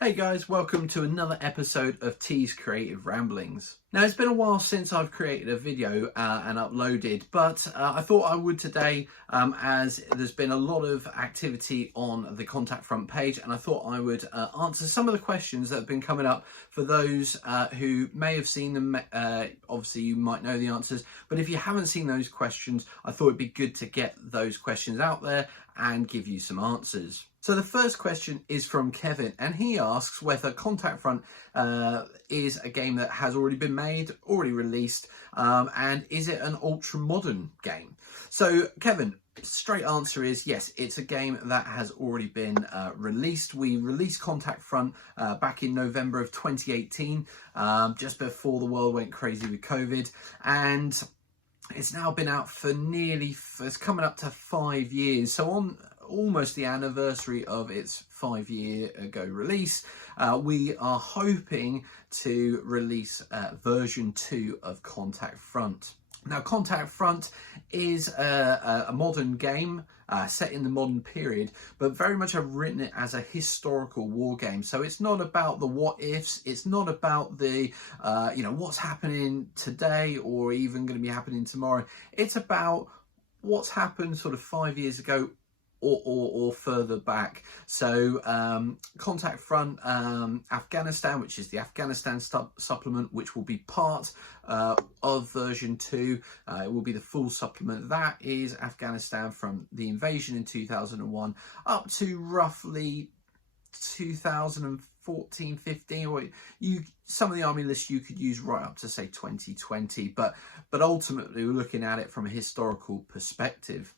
Hey guys, welcome to another episode of T's Creative Ramblings. Now it's been a while since I've created a video and uploaded, but I thought I would today as there's been a lot of activity on the Contact Front page, and I thought I would answer some of the questions that have been coming up for those who may have seen them. Obviously you might know the answers, but if you haven't seen those questions, I thought it'd be good to get those questions out there and give you some answers. So the first question is from Kevin, and he asks whether Contact Front is a game that has already been made, already released, and is it an ultra modern game? So Kevin, straight answer is yes, it's a game that has already been released. We released Contact Front back in November of 2018, just before the world went crazy with COVID, and it's now been out for it's coming up to 5 years. So on almost the anniversary of its 5-year ago release, we are hoping to release version 2 of Contact Front. Now, Contact Front is a modern game set in the modern period, but very much I've written it as a historical war game. So it's not about the what ifs, it's not about the what's happening today or even going to be happening tomorrow. It's about what's happened sort of 5 years ago or further back. So Contact Front Afghanistan, which is the Afghanistan supplement, which will be part of version 2. It will be the full supplement. That is Afghanistan from the invasion in 2001 up to roughly 2014, 15, or some of the army lists you could use right up to say 2020, but ultimately we're looking at it from a historical perspective.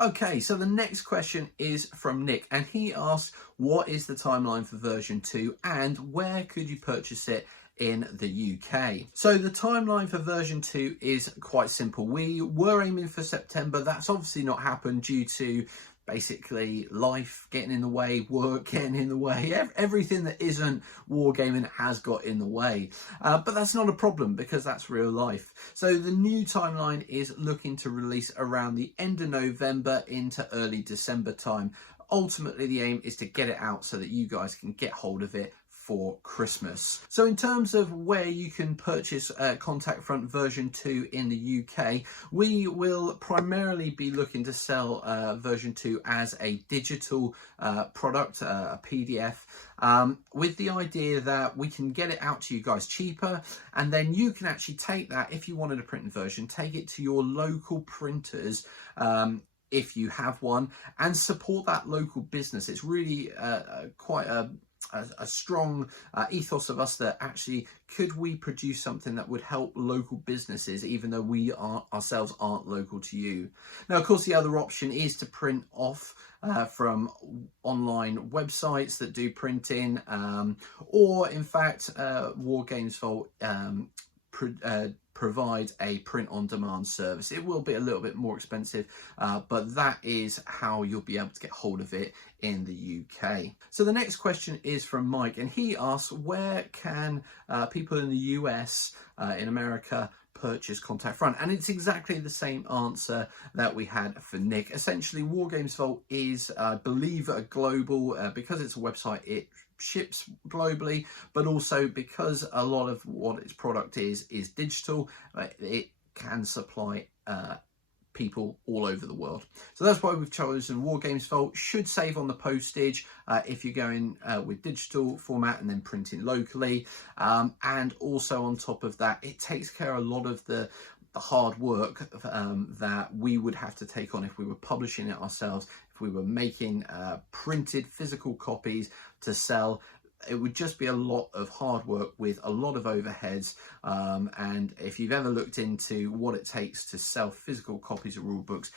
Okay, so the next question is from Nick, and he asks, what is the timeline for version 2 and where could you purchase it in the UK? So the timeline for version 2 is quite simple. We were aiming for September. That's obviously not happened due to basically life getting in the way, work getting in the way, everything that isn't wargaming has got in the way. But that's not a problem because that's real life. So the new timeline is looking to release around the end of November into early December time. Ultimately, the aim is to get it out so that you guys can get hold of it for Christmas. So in terms of where you can purchase Contact Front version 2 in the UK, we will primarily be looking to sell version 2 as a digital product, a PDF, with the idea that we can get it out to you guys cheaper, and then you can actually take that, if you wanted a printed version, take it to your local printers, if you have one, and support that local business. It's really quite a strong ethos of us that actually could we produce something that would help local businesses even though we ourselves aren't local to you. Now of course the other option is to print off from online websites that do printing, or in fact War Games Vault provide a print-on-demand service. It will be a little bit more expensive, but that is how you'll be able to get hold of it in the UK. So the next question is from Mike, and he asks, where can people in the US, in America, purchase Contact Front? And it's exactly the same answer that we had for Nick. Essentially, War Games Vault is, I believe, a global, because it's a website, it ships globally, but also because a lot of what its product is digital, it can supply people all over the world. So that's why we've chosen War Games Vault. Should save on the postage if you're going with digital format and then printing locally, and also on top of that, it takes care of a lot of the hard work that we would have to take on if we were publishing it ourselves. If we were making printed physical copies to sell, it would just be a lot of hard work with a lot of overheads, and if you've ever looked into what it takes to sell physical copies of rule books,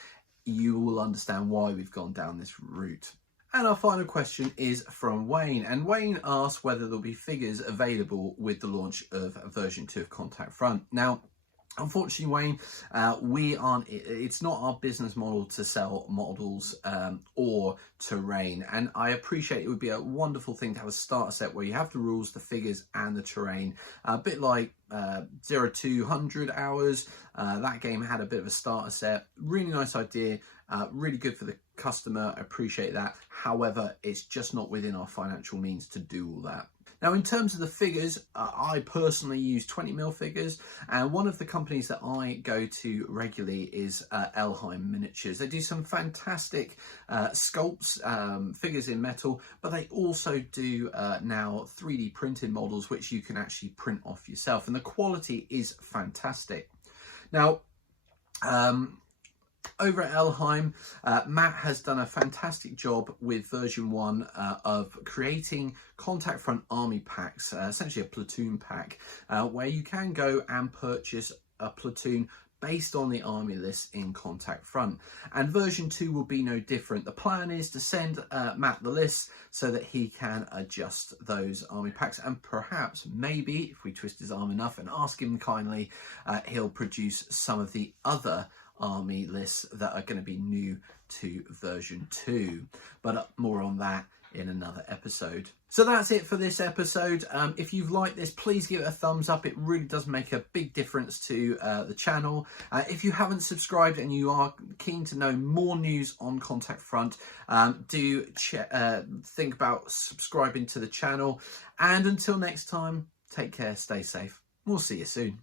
you will understand why we've gone down this route. And our final question is from Wayne, and Wayne asks whether there'll be figures available with the launch of version 2 of Contact Front. Now unfortunately, Wayne, it's not our business model to sell models or terrain, and I appreciate it would be a wonderful thing to have a starter set where you have the rules, the figures and the terrain, a bit like 0 to 100 hours. That game had a bit of a starter set, really nice idea, Really good for the customer, I appreciate that. However, it's just not within our financial means to do all that. Now, in terms of the figures, I personally use 20mm figures, and one of the companies that I go to regularly is Elhiem Miniatures. They do some fantastic sculpts, figures in metal, but they also do now 3D printed models, which you can actually print off yourself, and the quality is fantastic. Now, over at Elhiem, Matt has done a fantastic job with version 1 of creating contact front army packs, essentially a platoon pack, where you can go and purchase a platoon based on the army list in contact front. And version 2 will be no different. The plan is to send Matt the list so that he can adjust those army packs, and perhaps, maybe, if we twist his arm enough and ask him kindly, he'll produce some of the other army lists that are going to be new to version 2, but more on that in another episode. So that's it for this episode. If you've liked this, please give it a thumbs up. It really does make a big difference to the channel. If you haven't subscribed and you are keen to know more news on Contact Front, do think about subscribing to the channel. And until next time, take care, stay safe. We'll see you soon.